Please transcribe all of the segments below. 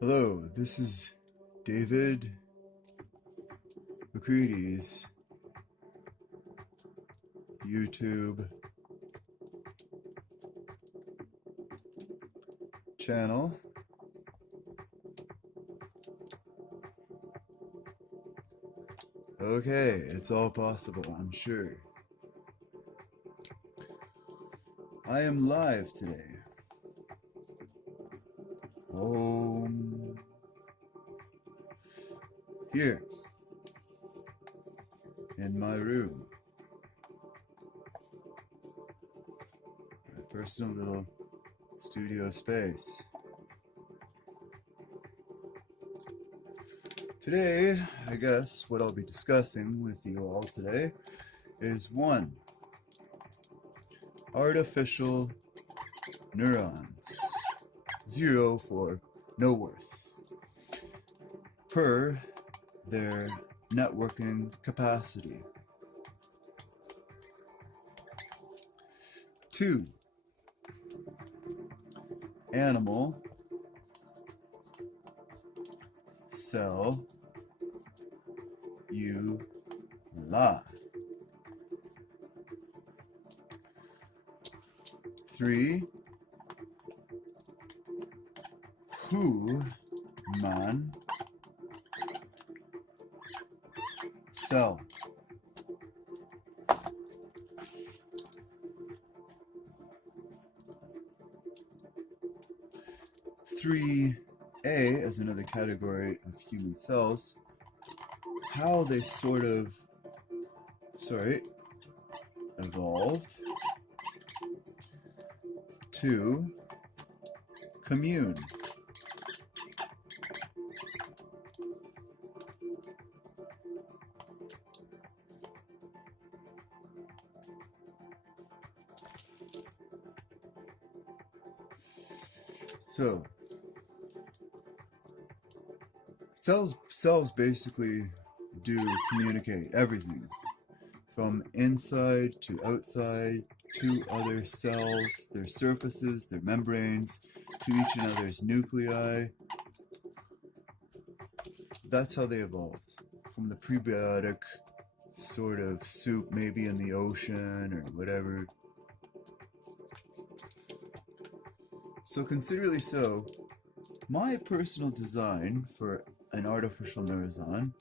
Hello, this is David McCready's YouTube channel. Okay, it's all possible, I'm sure. I am live today. Here in my room, my personal little studio space. Today, I guess what I'll be discussing with you all today is 1. Artificial neurons. 0 for no worth. Per their networking capacity. 2. Animal cell la. 3. Human cell. 3A as another category of human cells, how they evolved to commune. So, cells basically do communicate everything from inside to outside to other cells, their surfaces, their membranes, to each other's nuclei. That's how they evolved, from the prebiotic sort of soup maybe in the ocean or whatever. So considerably so, my personal design for an artificial neuron,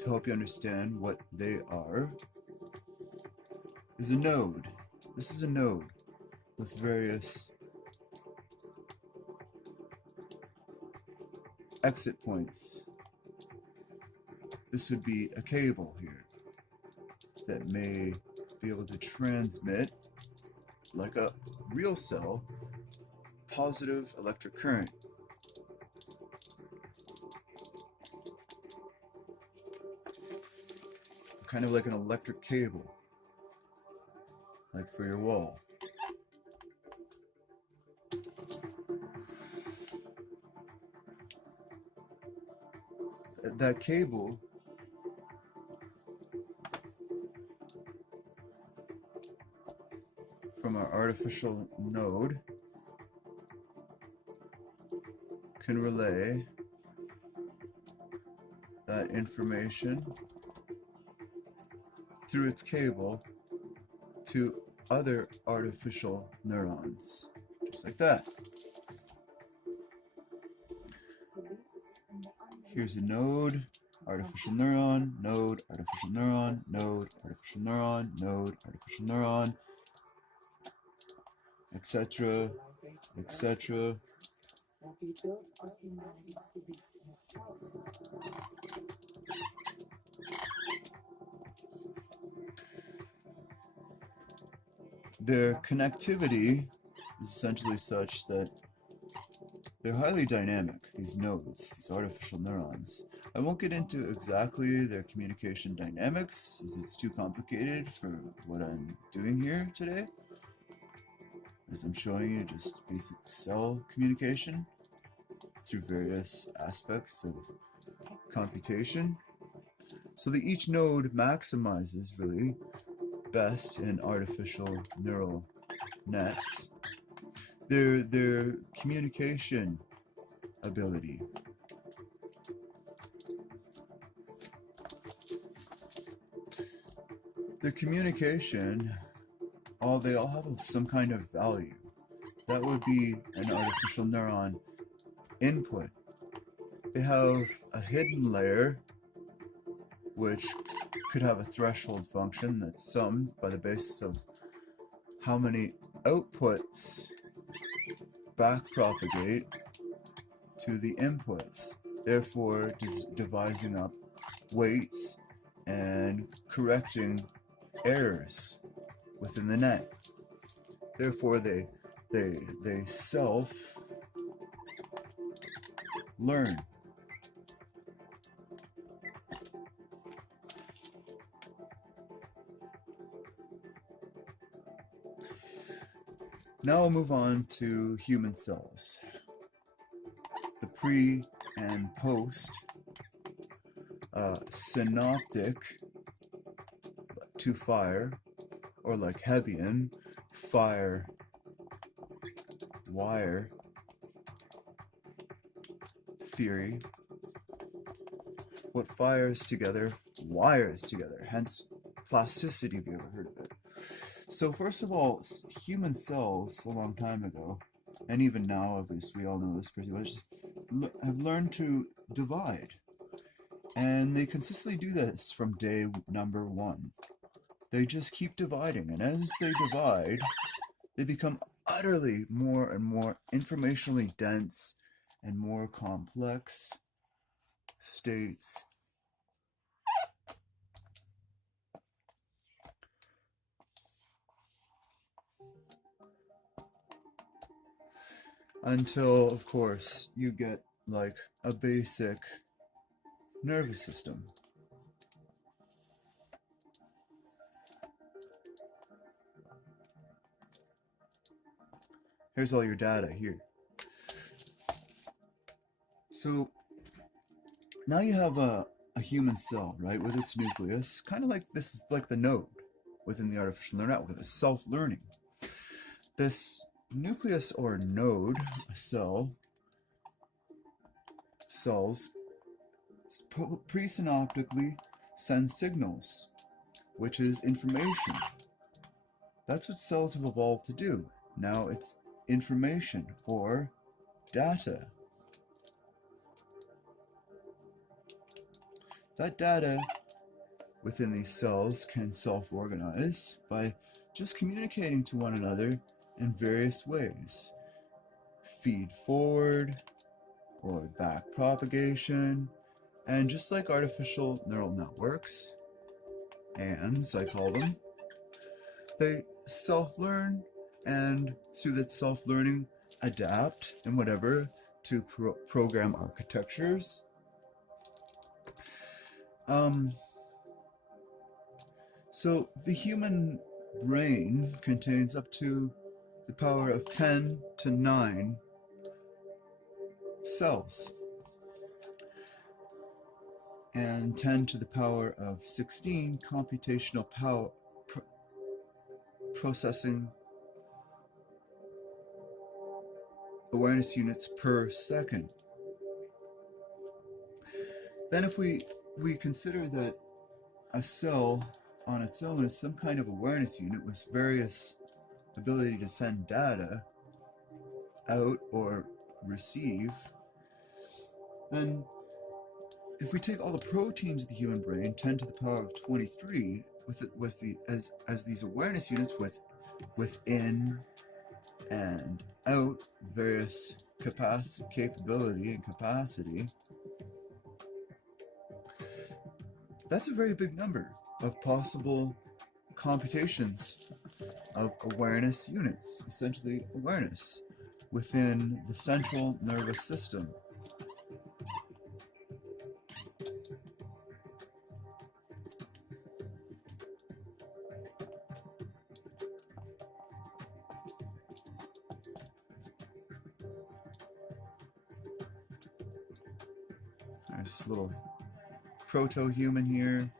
to help you understand what they are, is a node. This is a node with various exit points. This would be a cable here that may be able to transmit, like a real cell, positive electric current. Kind of like an electric cable, like for your wall. That cable from our artificial node can relay that information through its cable to other artificial neurons, just like that. Here's a node, artificial neuron, node, artificial neuron, node, artificial neuron, node, artificial neuron, etc., etc. Their connectivity is essentially such that they're highly dynamic, these nodes, these artificial neurons. I won't get into exactly their communication dynamics, as it's too complicated for what I'm doing here today, as I'm showing you just basic cell communication through various aspects of computation. So that each node maximizes really best in artificial neural nets their communication ability. The communication, they all have some kind of value. That would be an artificial neuron input. They have a hidden layer, which could have a threshold function that's summed by the basis of how many outputs backpropagate to the inputs, therefore devising up weights and correcting errors within the net. Therefore, they self-learn. Now we'll move on to human cells. The pre and post synoptic to fire, or like Hebbian, fire wire theory. What fires together wires together, hence plasticity, if you ever heard of it. So first of all, human cells a long time ago, and even now at least we all know this pretty much, have learned to divide. And they consistently do this from day number 1. They just keep dividing, and as they divide, they become utterly more and more informationally dense and more complex states. Until, of course, you get like a basic nervous system. Here's all your data here. So now you have a human cell, right, with its nucleus, kind of like this is like the node within the artificial neural network, it's self-learning. This nucleus or node, a cells, presynaptically send signals, which is information. That's what cells have evolved to do. Now it's information or data. That data within these cells can self-organize by just communicating to one another in various ways. Feed forward or back propagation, and just like artificial neural networks, ANDs I call them, they self-learn, and through that self-learning adapt and whatever to program architectures. So the human brain contains up to the power of 10 to 9 cells, and 10 to the power of 16 computational power processing awareness units per second. Then if we consider that a cell on its own is some kind of awareness unit with various ability to send data out or receive, then if we take all the proteins of the human brain, 10 to the power of 23, as these awareness units within and out various capability and capacity, that's a very big number of possible computations of awareness units, essentially awareness, within the central nervous system. There's a little proto-human here,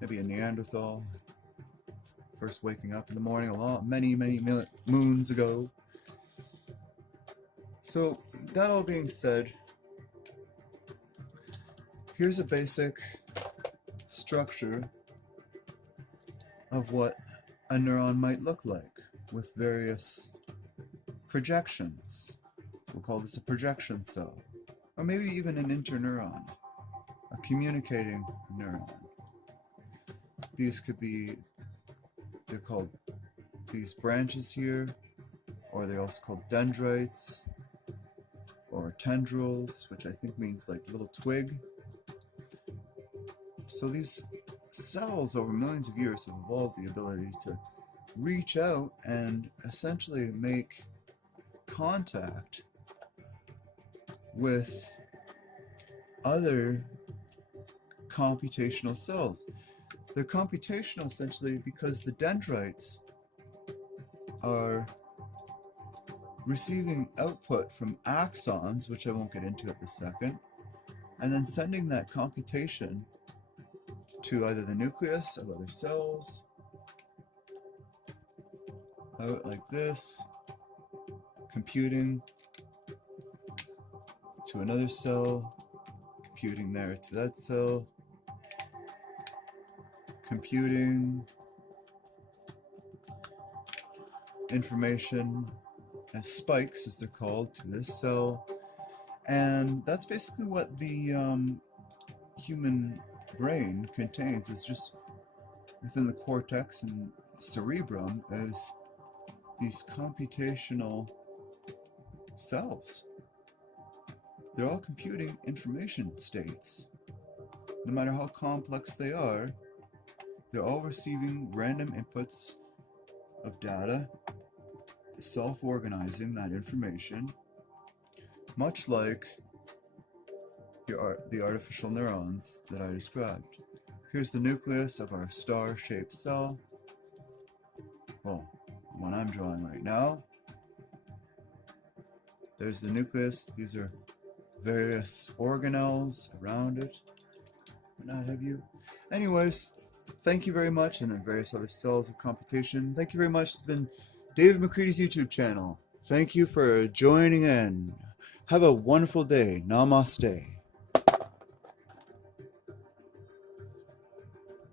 maybe a Neanderthal, first waking up in the morning many moons ago. So that all being said, here's a basic structure of what a neuron might look like with various projections. We'll call this a projection cell, or maybe even an interneuron, a communicating neuron. These could be, they're called these branches here, or they're also called dendrites, or tendrils, which I think means like little twig. So these cells over millions of years have evolved the ability to reach out and essentially make contact with other computational cells. They're computational essentially because the dendrites are receiving output from axons, which I won't get into at this second, and then sending that computation to either the nucleus of other cells, out like this, computing to another cell, computing there to that cell, computing information as spikes, as they're called, to this cell. And that's basically what the human brain contains, is just within the cortex and cerebrum is these computational cells. They're all computing information states. No matter how complex they are, they're all receiving random inputs of data, self-organizing that information, much like the artificial neurons that I described. Here's the nucleus of our star-shaped cell. Well, the one I'm drawing right now. There's the nucleus. These are various organelles around it. What not have you? Anyways, thank you very much, and then various other cells of computation. Thank you very much. It's been David McCready's YouTube channel. Thank you for joining in. Have a wonderful day. Namaste.